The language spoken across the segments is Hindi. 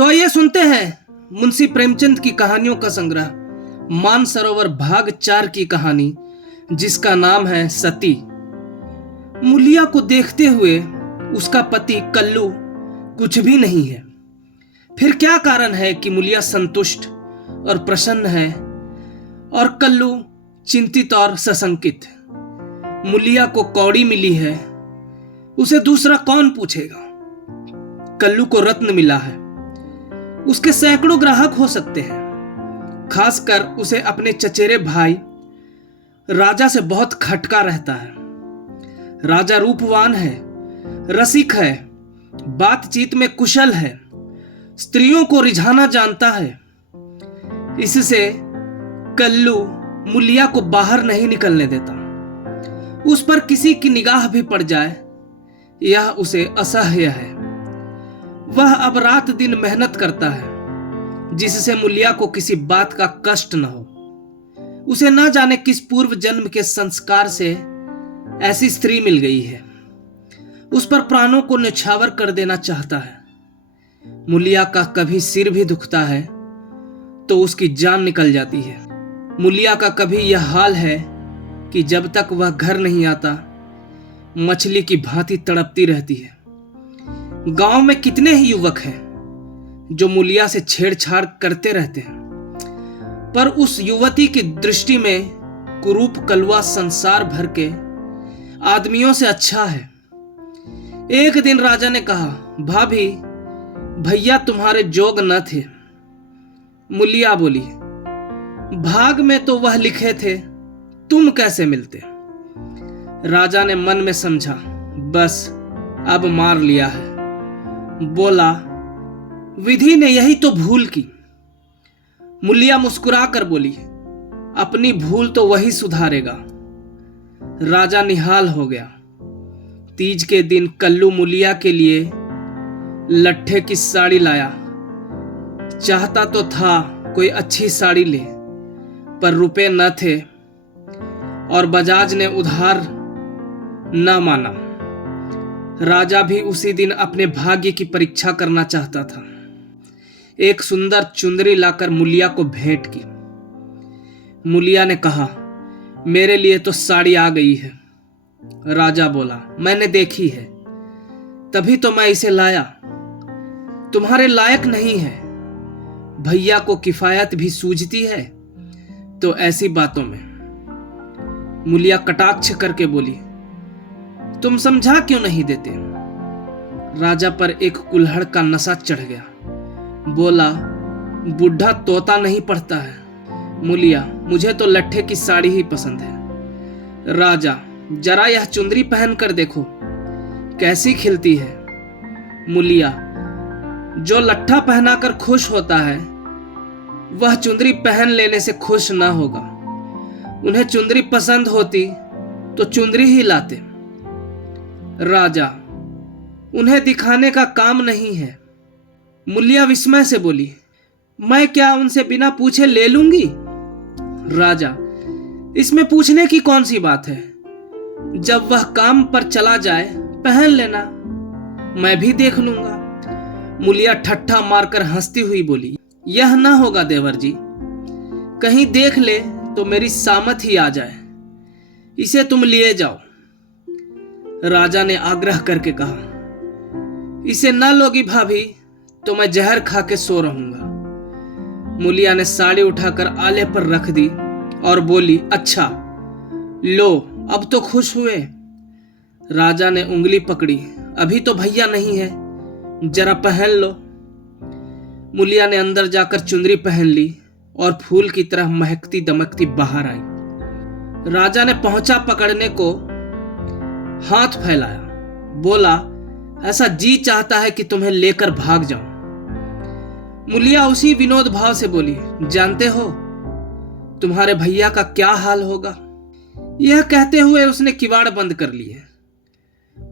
तो आइए सुनते हैं मुंशी प्रेमचंद की कहानियों का संग्रह मानसरोवर भाग 4 की कहानी, जिसका नाम है सती। मुलिया को देखते हुए उसका पति कल्लू कुछ भी नहीं है। फिर क्या कारण है कि मुलिया संतुष्ट और प्रसन्न है और कल्लू चिंतित और सशंकित? मुलिया को कौड़ी मिली है, उसे दूसरा कौन पूछेगा? कल्लू को रत्न मिला है, उसके सैकड़ों ग्राहक हो सकते हैं। खासकर उसे अपने चचेरे भाई राजा से बहुत खटका रहता है। राजा रूपवान है, रसिक है, बातचीत में कुशल है, स्त्रियों को रिझाना जानता है। इससे कल्लू मुलिया को बाहर नहीं निकलने देता। उस पर किसी की निगाह भी पड़ जाए, यह उसे असह्य है। वह अब रात दिन मेहनत करता है, जिससे मुलिया को किसी बात का कष्ट न हो। उसे ना जाने किस पूर्व जन्म के संस्कार से ऐसी स्त्री मिल गई है। उस पर प्राणों को न्यौछावर कर देना चाहता है। मुलिया का कभी सिर भी दुखता है तो उसकी जान निकल जाती है। मुलिया का कभी यह हाल है कि जब तक वह घर नहीं आता, मछली की भांति तड़पती रहती है। गांव में कितने ही युवक हैं जो मुलिया से छेड़छाड़ करते रहते हैं, पर उस युवती की दृष्टि में कुरूप कलवा संसार भर के आदमियों से अच्छा है। एक दिन राजा ने कहा, भाभी, भैया तुम्हारे जोग न थे। मुलिया बोली, भाग में तो वह लिखे थे, तुम कैसे मिलते? राजा ने मन में समझा, बस अब मार लिया है। बोला, विधि ने यही तो भूल की। मुलिया मुस्कुरा कर बोली, अपनी भूल तो वही सुधारेगा। राजा निहाल हो गया। तीज के दिन कल्लू मुलिया के लिए लट्ठे की साड़ी लाया। चाहता तो था कोई अच्छी साड़ी ले, पर रुपए न थे और बजाज ने उधार न माना। राजा भी उसी दिन अपने भाग्य की परीक्षा करना चाहता था। एक सुंदर चुंदरी लाकर मुलिया को भेंट की। मुलिया ने कहा, मेरे लिए तो साड़ी आ गई है। राजा बोला, मैंने देखी है, तभी तो मैं इसे लाया। तुम्हारे लायक नहीं है। भैया को किफायत भी सूझती है तो ऐसी बातों में। मुलिया कटाक्ष करके बोली, तुम समझा क्यों नहीं देते? राजा पर एक कुल्हड़ का नशा चढ़ गया। बोला, बुढ़ा तोता नहीं पढ़ता है। मुलिया, मुझे तो लट्ठे की साड़ी ही पसंद है। राजा, जरा यह चुंदरी पहन कर देखो, कैसी खिलती है। मुलिया, जो लट्ठा पहनाकर खुश होता है, वह चुंदरी पहन लेने से खुश ना होगा। उन्हें चुंदरी पसंद होती तो चुंदरी ही लाते। राजा, उन्हें दिखाने का काम नहीं है। मुलिया विस्मय से बोली, मैं क्या उनसे बिना पूछे ले लूंगी? राजा, इसमें पूछने की कौन सी बात है? जब वह काम पर चला जाए पहन लेना, मैं भी देख लूंगा। मुलिया ठट्ठा मारकर हंसती हुई बोली, यह ना होगा देवर जी। कहीं देख ले तो मेरी सामत ही आ जाए। इसे तुम लिए जाओ। राजा ने आग्रह करके कहा, इसे ना लोगी भाभी तो मैं जहर खा के सो रहूंगा। मुलिया ने साड़ी उठाकर आले पर रख दी और बोली, अच्छा लो, अब तो खुश हुए। राजा ने उंगली पकड़ी, अभी तो भैया नहीं है, जरा पहन लो। मुलिया ने अंदर जाकर चुंदरी पहन ली और फूल की तरह महकती दमकती बाहर आई। राजा ने पहुंचा पकड़ने को हाथ फैलाया। बोला, ऐसा जी चाहता है कि तुम्हें लेकर भाग जाऊं। मुलिया उसी विनोद भाव से बोली, जानते हो तुम्हारे भैया का क्या हाल होगा? यह कहते हुए उसने किवाड़ बंद कर लिए।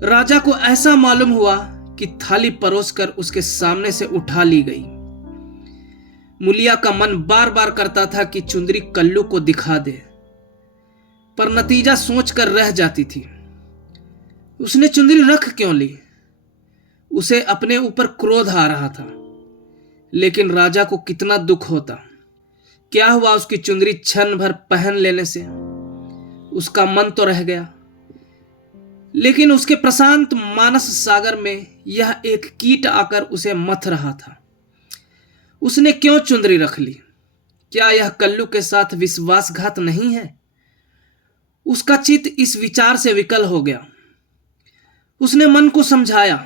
राजा को ऐसा मालूम हुआ कि थाली परोसकर उसके सामने से उठा ली गई। मुलिया का मन बार बार करता था कि चुंदरी कल्लू को दिखा दे, पर नतीजा सोचकर रह जाती थी। उसने चुंदरी रख क्यों ली? उसे अपने ऊपर क्रोध आ रहा था। लेकिन राजा को कितना दुख होता। क्या हुआ उसकी चुंदरी क्षण भर पहन लेने से? उसका मन तो रह गया, लेकिन उसके प्रशांत मानस सागर में यह एक कीट आकर उसे मथ रहा था। उसने क्यों चुंदरी रख ली? क्या यह कल्लू के साथ विश्वासघात नहीं है? उसका चित्त इस विचार से विकल हो गया। उसने मन को समझाया,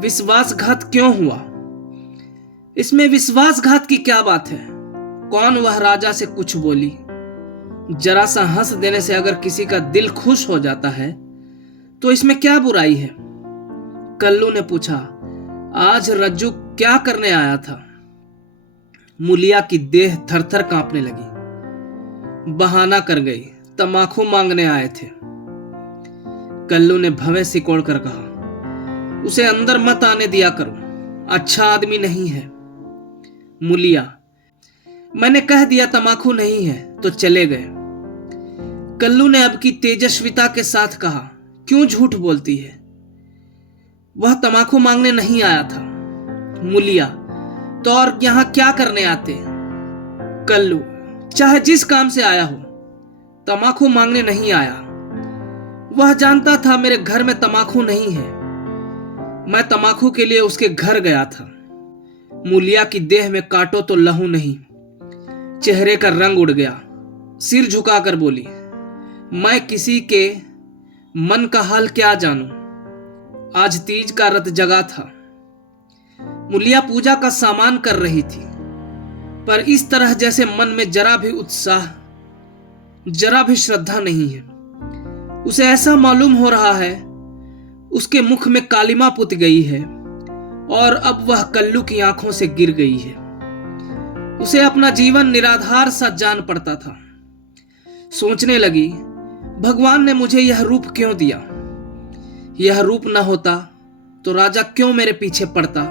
विश्वासघात क्यों हुआ? इसमें विश्वासघात की क्या बात है? कौन वह राजा से कुछ बोली? जरा सा हंस देने से अगर किसी का दिल खुश हो जाता है तो इसमें क्या बुराई है? कल्लू ने पूछा, आज रज्जू क्या करने आया था? मुलिया की देह थरथर कांपने लगी। बहाना कर गई, तमाकू मांगने आए थे। कल्लू ने भवें सिकोड़ कर कहा, उसे अंदर मत आने दिया करो, अच्छा आदमी नहीं है। मुलिया, मैंने कह दिया तमाकू नहीं है तो चले गए। कल्लू ने अब की तेजस्विता के साथ कहा, क्यों झूठ बोलती है? वह तमाकू मांगने नहीं आया था। मुलिया, तो और यहां क्या करने आते? कल्लू, चाहे जिस काम से आया हो, तमाकू मांगने नहीं आया। वह जानता था मेरे घर में तमाकू नहीं है। मैं तमाकू के लिए उसके घर गया था। मुलिया की देह में काटो तो लहू नहीं, चेहरे का रंग उड़ गया। सिर झुकाकर बोली, मैं किसी के मन का हाल क्या जानूं? आज तीज का रथ जगा था। मुलिया पूजा का सामान कर रही थी, पर इस तरह जैसे मन में जरा भी उत्साह, जरा भी श्रद्धा नहीं है। उसे ऐसा मालूम हो रहा है उसके मुख में कालिमा पुत गई है और अब वह कल्लू की आंखों से गिर गई है। उसे अपना जीवन निराधार सा जान पड़ता था। सोचने लगी, भगवान ने मुझे यह रूप क्यों दिया? यह रूप न होता तो राजा क्यों मेरे पीछे पड़ता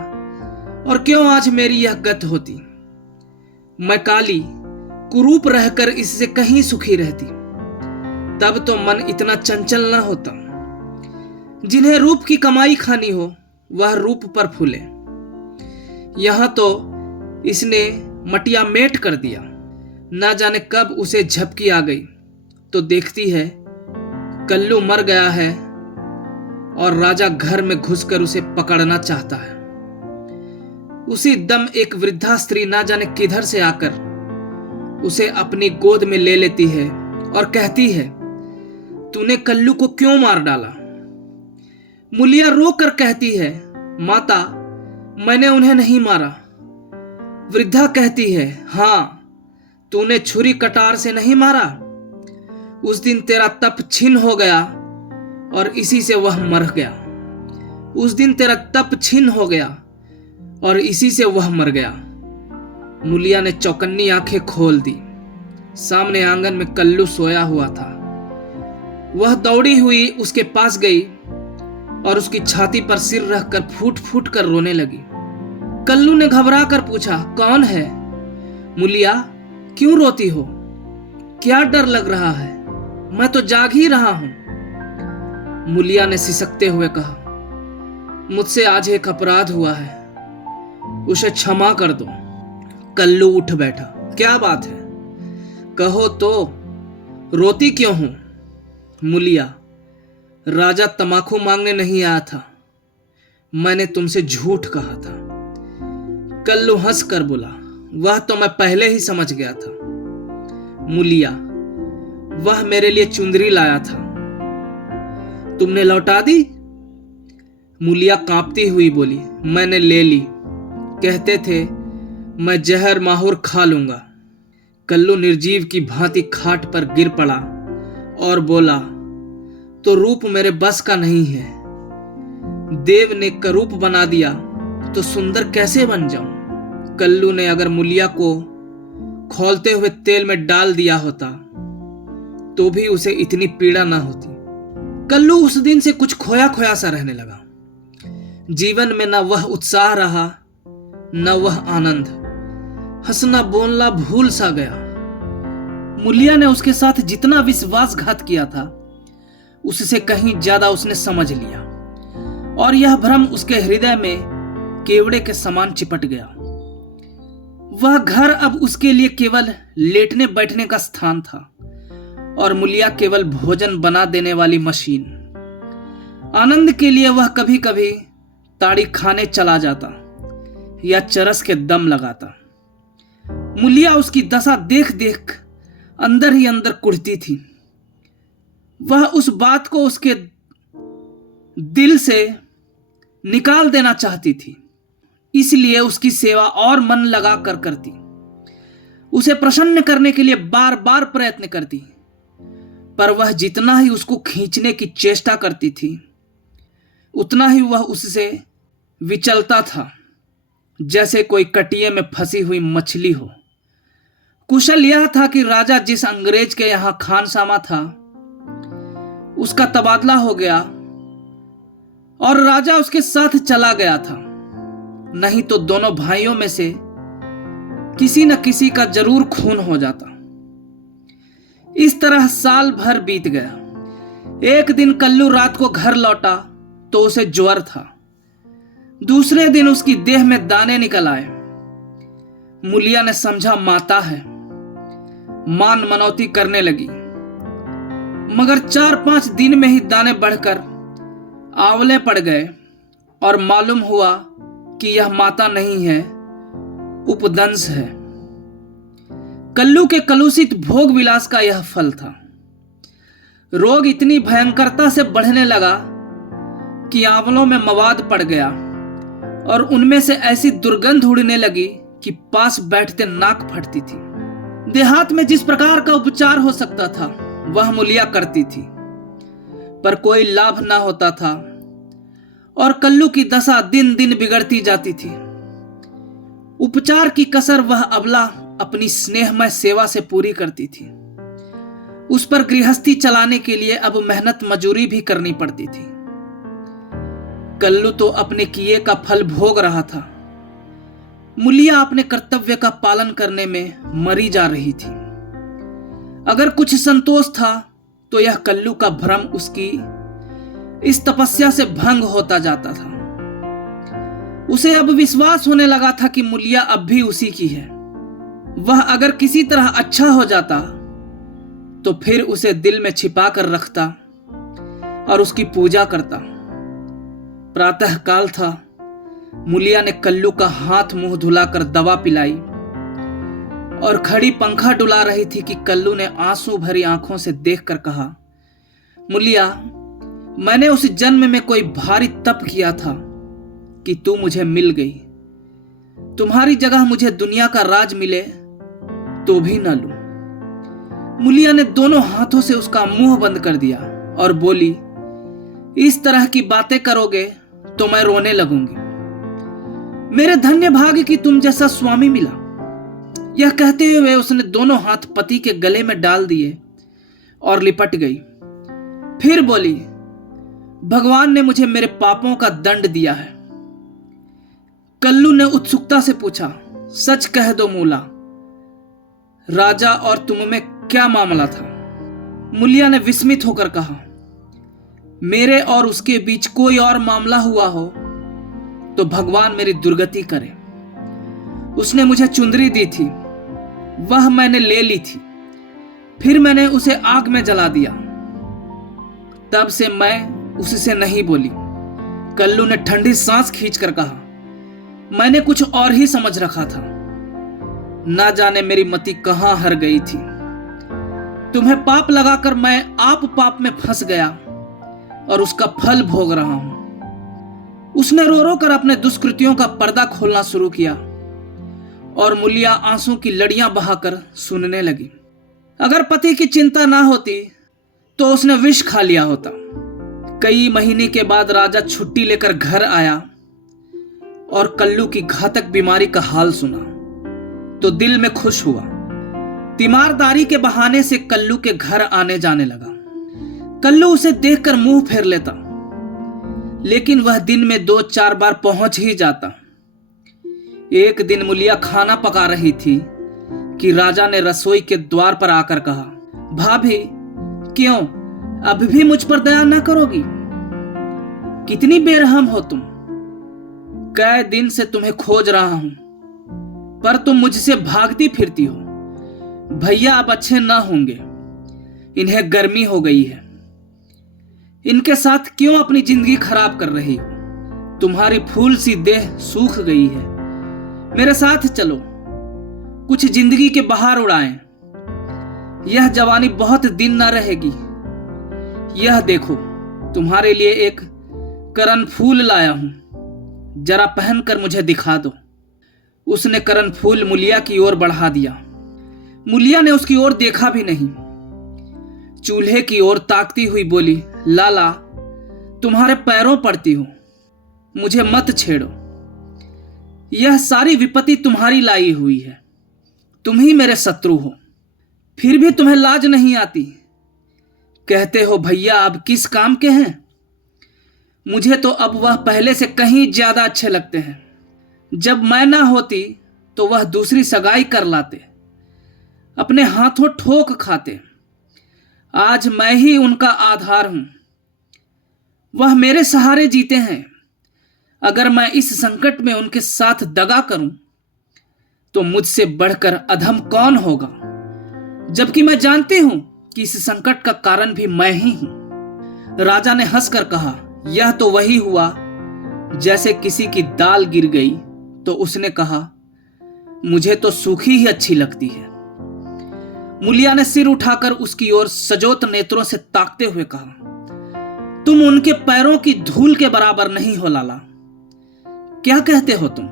और क्यों आज मेरी यह गत होती? मैं काली कुरूप रहकर इससे कहीं सुखी रहती, तब तो मन इतना चंचल न होता। जिन्हें रूप की कमाई खानी हो वह रूप पर फूले। यहां तो इसने मटिया मेट कर दिया। ना जाने कब उसे झपकी आ गई तो देखती है कल्लू मर गया है और राजा घर में घुसकर उसे पकड़ना चाहता है। उसी दम एक वृद्धा स्त्री ना जाने किधर से आकर उसे अपनी गोद में ले लेती है और कहती है, तूने कल्लू को क्यों मार डाला? मुलिया रो कर कहती है, माता, मैंने उन्हें नहीं मारा। वृद्धा कहती है, हां, तूने छुरी कटार से नहीं मारा। उस दिन तेरा तप छिन्न हो गया और इसी से वह मर गया। उस दिन तेरा तप छिन्न हो गया और इसी से वह मर गया। मुलिया ने चौकन्नी आंखें खोल दी। सामने आंगन में कल्लू सोया हुआ था। वह दौड़ी हुई उसके पास गई और उसकी छाती पर सिर रखकर फूट फूट कर रोने लगी। कल्लू ने घबरा कर पूछा, कौन है? मुलिया, क्यों रोती हो? क्या डर लग रहा है? मैं तो जाग ही रहा हूं। मुलिया ने सिसकते हुए कहा, मुझसे आज एक अपराध हुआ है, उसे क्षमा कर दो। कल्लू उठ बैठा, क्या बात है? कहो तो, रोती क्यों हूं? मुलिया, राजा तमाकू मांगने नहीं आया था, मैंने तुमसे झूठ कहा था। कल्लू हंस कर बोला, वह तो मैं पहले ही समझ गया था। मुलिया, वह मेरे लिए चुंदरी लाया था, तुमने लौटा दी? मुलिया कांपती हुई बोली, मैंने ले ली, कहते थे मैं जहर माहौर खा लूंगा। कल्लू निर्जीव की भांति खाट पर गिर पड़ा और बोला, तो रूप मेरे बस का नहीं है। देव ने करूप बना दिया तो सुंदर कैसे बन जाऊं? कल्लू ने अगर मुलिया को खौलते हुए तेल में डाल दिया होता तो भी उसे इतनी पीड़ा ना होती। कल्लू उस दिन से कुछ खोया खोया सा रहने लगा। जीवन में न वह उत्साह रहा न वह आनंद। हंसना बोलना भूल सा गया। मुलिया ने उसके साथ जितना विश्वासघात किया था उससे कहीं ज्यादा उसने समझ लिया और यह भ्रम उसके हृदय में केवड़े के समान चिपट गया। वह घर अब उसके लिए केवल लेटने बैठने का स्थान था और मूलिया केवल भोजन बना देने वाली मशीन। आनंद के लिए वह कभी कभी ताड़ी खाने चला जाता या चरस के दम लगाता। मूलिया उसकी दशा देख देख अंदर ही अंदर कुढ़ती थी। वह उस बात को उसके दिल से निकाल देना चाहती थी, इसलिए उसकी सेवा और मन लगा कर करती। उसे प्रसन्न करने के लिए बार बार प्रयत्न करती, पर वह जितना ही उसको खींचने की चेष्टा करती थी उतना ही वह उससे विचलता था, जैसे कोई कटिए में फंसी हुई मछली हो। कुशल यह था कि राजा जिस अंग्रेज के यहां खानसामा था उसका तबादला हो गया और राजा उसके साथ चला गया था, नहीं तो दोनों भाइयों में से किसी न किसी का जरूर खून हो जाता। इस तरह साल भर बीत गया। एक दिन कल्लू रात को घर लौटा तो उसे ज्वर था। दूसरे दिन उसकी देह में दाने निकल आए। मूलिया ने समझा माता है, मान मनौती करने लगी, मगर 4-5 दिन में ही दाने बढ़कर आंवले पड़ गए और मालूम हुआ कि यह माता नहीं है, उपदंश है। कल्लू के कलुषित भोग विलास का यह फल था। रोग इतनी भयंकरता से बढ़ने लगा कि आंवलों में मवाद पड़ गया और उनमें से ऐसी दुर्गंध उड़ने लगी कि पास बैठते नाक फटती थी। देहात में जिस प्रकार का उपचार हो सकता था वह मूलिया करती थी, पर कोई लाभ ना होता था और कल्लू की दशा दिन दिन बिगड़ती जाती थी। उपचार की कसर वह अबला अपनी स्नेहमय सेवा से पूरी करती थी। उस पर गृहस्थी चलाने के लिए अब मेहनत मजूरी भी करनी पड़ती थी। कल्लू तो अपने किए का फल भोग रहा था। मूलिया अपने कर्तव्य का पालन करने में मरी जा रही थी। अगर कुछ संतोष था तो यह कल्लू का भ्रम उसकी इस तपस्या से भंग होता जाता था। उसे अब विश्वास होने लगा था कि मूलिया अब भी उसी की है। वह अगर किसी तरह अच्छा हो जाता तो फिर उसे दिल में छिपा कर रखता और उसकी पूजा करता। प्रातः काल था। मूलिया ने कल्लू का हाथ मुंह धुलाकर दवा पिलाई और खड़ी पंखा डुला रही थी कि कल्लू ने आंसू भरी आंखों से देखकर कहा, मूलिया, मैंने उस जन्म में कोई भारी तप किया था कि तू मुझे मिल गई। तुम्हारी जगह मुझे दुनिया का राज मिले तो भी न लूं। मूलिया ने दोनों हाथों से उसका मुंह बंद कर दिया और बोली, इस तरह की बातें करोगे तो मैं रोने लगूंगी। मेरे धन्य भाग्य कि तुम जैसा स्वामी मिला। यह कहते हुए उसने दोनों हाथ पति के गले में डाल दिए और लिपट गई। फिर बोली, भगवान ने मुझे मेरे पापों का दंड दिया है। कल्लू ने उत्सुकता से पूछा, सच कह दो मूला, राजा और तुम में क्या मामला था? मूलिया ने विस्मित होकर कहा, मेरे और उसके बीच कोई और मामला हुआ हो तो भगवान मेरी दुर्गति करे। उसने मुझे चुंदरी दी थी, वह मैंने ले ली थी, फिर मैंने उसे आग में जला दिया। तब से मैं उससे नहीं बोली। कल्लू ने ठंडी सांस खींचकर कहा, मैंने कुछ और ही समझ रखा था। ना जाने मेरी मति कहां हर गई थी। तुम्हें पाप लगाकर मैं आप पाप में फंस गया और उसका फल भोग रहा हूं। उसने रो रो कर अपने दुष्कृतियों का पर्दा खोलना शुरू किया और मूलिया आंसू की लड़ियां बहाकर सुनने लगी। अगर पति की चिंता ना होती तो उसने विष खा लिया होता। कई महीने के बाद राजा छुट्टी लेकर घर आया और कल्लू की घातक बीमारी का हाल सुना तो दिल में खुश हुआ। तीमारदारी के बहाने से कल्लू के घर आने जाने लगा। कल्लू उसे देखकर मुंह फेर लेता, लेकिन वह दिन में 2-4 बार पहुंच ही जाता। एक दिन मूलिया खाना पका रही थी कि राजा ने रसोई के द्वार पर आकर कहा, भाभी, क्यों अब भी मुझ पर दया न करोगी? कितनी बेरहम हो तुम। कई दिन से तुम्हें खोज रहा हूं। पर तुम मुझसे भागती फिरती हो। भैया अब अच्छे ना होंगे, इन्हें गर्मी हो गई है। इनके साथ क्यों अपनी जिंदगी खराब कर रही हो? तुम्हारी फूल सी देह सूख गई है। मेरे साथ चलो, कुछ जिंदगी के बहार उड़ाएं। यह जवानी बहुत दिन ना रहेगी। यह देखो, तुम्हारे लिए एक करण फूल लाया हूं, जरा पहनकर मुझे दिखा दो। उसने करण फूल मुलिया की ओर बढ़ा दिया। मुलिया ने उसकी ओर देखा भी नहीं, चूल्हे की ओर ताकती हुई बोली, लाला तुम्हारे पैरों पड़ती हूं, मुझे मत छेड़ो। यह सारी विपत्ति तुम्हारी लाई हुई है, तुम ही मेरे शत्रु हो। फिर भी तुम्हें लाज नहीं आती। कहते हो भैया अब किस काम के हैं। मुझे तो अब वह पहले से कहीं ज्यादा अच्छे लगते हैं। जब मैं ना होती तो वह दूसरी सगाई कर लाते, अपने हाथों ठोक खाते। आज मैं ही उनका आधार हूं, वह मेरे सहारे जीते हैं। अगर मैं इस संकट में उनके साथ दगा करूं तो मुझसे बढ़कर अधम कौन होगा, जबकि मैं जानती हूं कि इस संकट का कारण भी मैं ही हूं। राजा ने हंसकर कहा, यह तो वही हुआ जैसे किसी की दाल गिर गई तो उसने कहा, मुझे तो सूखी ही अच्छी लगती है। मुलिया ने सिर उठाकर उसकी ओर सजोत नेत्रों से ताकते हुए कहा, तुम उनके पैरों की धूल के बराबर नहीं हो लाला। क्या कहते हो तुम?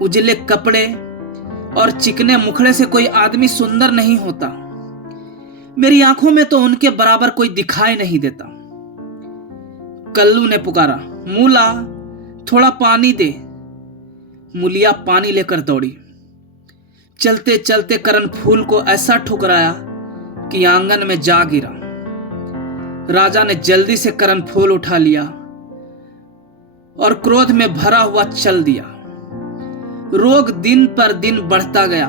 उजले कपड़े और चिकने मुखड़े से कोई आदमी सुंदर नहीं होता। मेरी आंखों में तो उनके बराबर कोई दिखाई नहीं देता। कल्लू ने पुकारा, मूला थोड़ा पानी दे। मुलिया पानी लेकर दौड़ी। चलते चलते करण फूल को ऐसा ठुकराया कि आंगन में जा गिरा। राजा ने जल्दी से करण फूल उठा लिया और क्रोध में भरा हुआ चल दिया। रोग दिन पर दिन बढ़ता गया।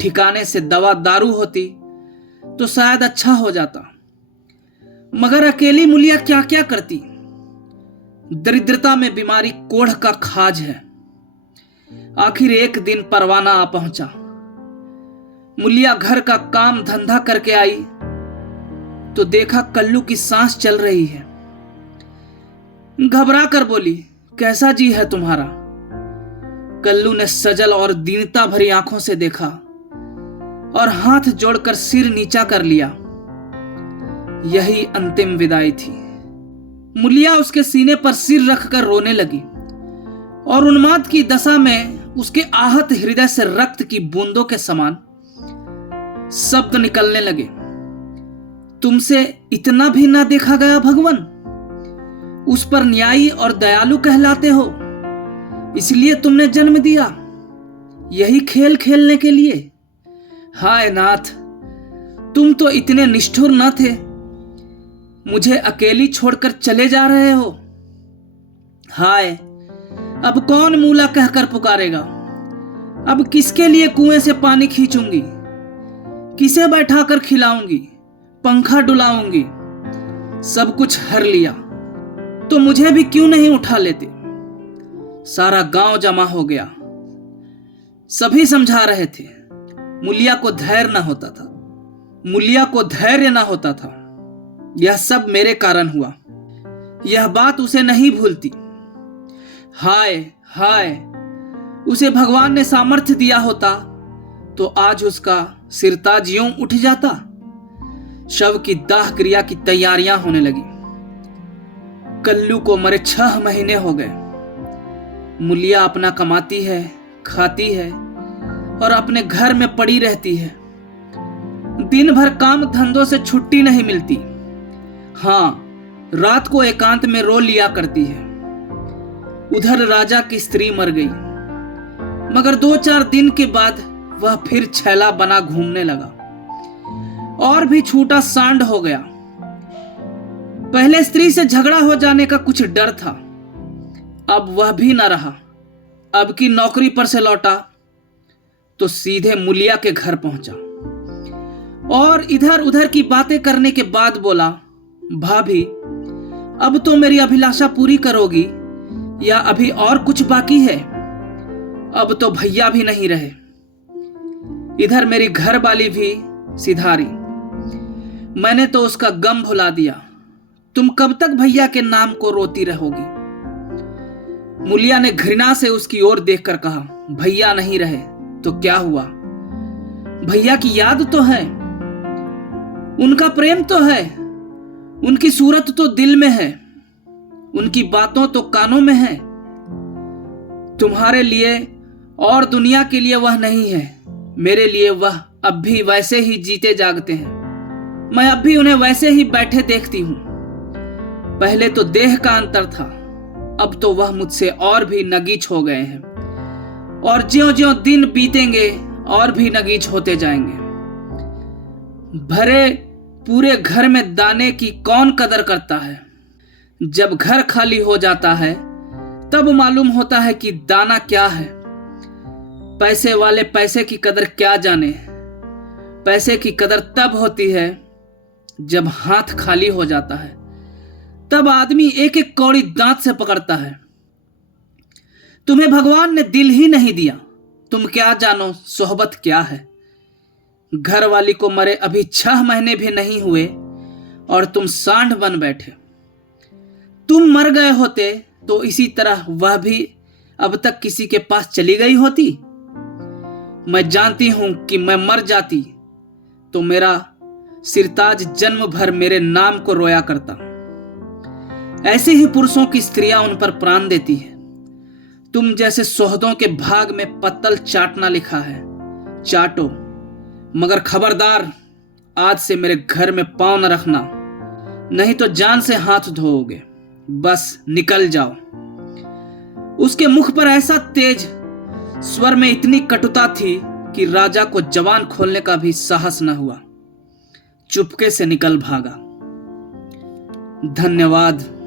ठिकाने से दवा दारू होती तो शायद अच्छा हो जाता, मगर अकेली मुलिया क्या क्या करती। दरिद्रता में बीमारी कोढ़ का खाज है। आखिर एक दिन परवाना आ पहुंचा। मुलिया घर का काम धंधा करके आई तो देखा कल्लू की सांस चल रही है। घबरा कर बोली, कैसा जी है तुम्हारा? कल्लू ने सजल और दीनता भरी आंखों से देखा और हाथ जोड़कर सिर नीचा कर लिया। यही अंतिम विदाई थी। मुलिया उसके सीने पर सिर रखकर रोने लगी और उन्माद की दशा में उसके आहत हृदय से रक्त की बूंदों के समान शब्द निकलने लगे। तुमसे इतना भी ना देखा गया भगवान, उस पर न्यायी और दयालु कहलाते हो, इसलिए तुमने जन्म दिया यही खेल खेलने के लिए। हाय नाथ, तुम तो इतने निष्ठुर न थे, मुझे अकेली छोड़कर चले जा रहे हो। हाय, अब कौन मूला कहकर पुकारेगा? अब किसके लिए कुएं से पानी खींचूंगी? किसे बैठाकर खिलाऊंगी, पंखा डुलाऊंगी? सब कुछ हर लिया तो मुझे भी क्यों नहीं उठा लेते? सारा गांव जमा हो गया, सभी समझा रहे थे। मुलिया को धैर्य ना होता था, मुलिया को धैर्य ना होता था। यह सब मेरे कारण हुआ, यह बात उसे नहीं भूलती। हाय हाय, उसे भगवान ने सामर्थ्य दिया होता तो आज उसका सिरताज यूं उठ जाता। शव की दाह क्रिया की तैयारियां होने लगी। कल्लू को मरे 6 महीने हो गए। मुलिया अपना कमाती है, खाती है और अपने घर में पड़ी रहती है। दिन भर काम धंधों से छुट्टी नहीं मिलती। हाँ, रात को एकांत में रो लिया करती है। उधर राजा की स्त्री मर गई, मगर 2-4 दिन के बाद वह फिर छैला बना घूमने लगा और भी छूटा सांड हो गया। पहले स्त्री से झगड़ा हो जाने का कुछ डर था, अब वह भी न रहा। अब की नौकरी पर से लौटा तो सीधे मुलिया के घर पहुंचा और इधर उधर की बातें करने के बाद बोला, भाभी अब तो मेरी अभिलाषा पूरी करोगी या अभी और कुछ बाकी है? अब तो भैया भी नहीं रहे। इधर मेरी घर वाली भी सिधारी। मैंने तो उसका गम भुला दिया। तुम कब तक भैया के नाम को रोती रहोगी? मूलिया ने घृणा से उसकी ओर देखकर कहा, भैया नहीं रहे तो क्या हुआ? भैया की याद तो है, उनका प्रेम तो है, उनकी सूरत तो दिल में है, उनकी बातों तो कानों में है। तुम्हारे लिए और दुनिया के लिए वह नहीं है। मेरे लिए वह अब भी वैसे ही जीते जागते हैं। मैं अब भी उन्हें वैसे ही बैठे देखती हूं। पहले तो देह का अंतर था, अब तो वह मुझसे और भी नगीच हो गए हैं, और ज्यों-ज्यों दिन बीतेंगे और भी नगीच होते जाएंगे। भरे पूरे घर में दाने की कौन कदर करता है? जब घर खाली हो जाता है तब मालूम होता है कि दाना क्या है। पैसे वाले पैसे की कदर क्या जाने। पैसे की कदर तब होती है जब हाथ खाली हो जाता है, तब आदमी एक एक कौड़ी दांत से पकड़ता है। तुम्हें भगवान ने दिल ही नहीं दिया, तुम क्या जानो सोहबत क्या है। घर वाली को मरे अभी 6 महीने भी नहीं हुए और तुम सांड बन बैठे। तुम मर गए होते तो इसी तरह वह भी अब तक किसी के पास चली गई होती। मैं जानती हूं कि मैं मर जाती तो मेरा सिरताज जन्म भर मेरे नाम को रोया करता। ऐसे ही पुरुषों की स्त्रियां उन पर प्राण देती है। तुम जैसे सोहदों के भाग में पत्तल चाटना लिखा है, चाटो, मगर खबरदार आज से मेरे घर में पांव न रखना, नहीं तो जान से हाथ धोओगे। बस निकल जाओ। उसके मुख पर ऐसा तेज स्वर में इतनी कटुता थी कि राजा को जबान खोलने का भी साहस न हुआ। चुपके से निकल भागा। धन्यवाद।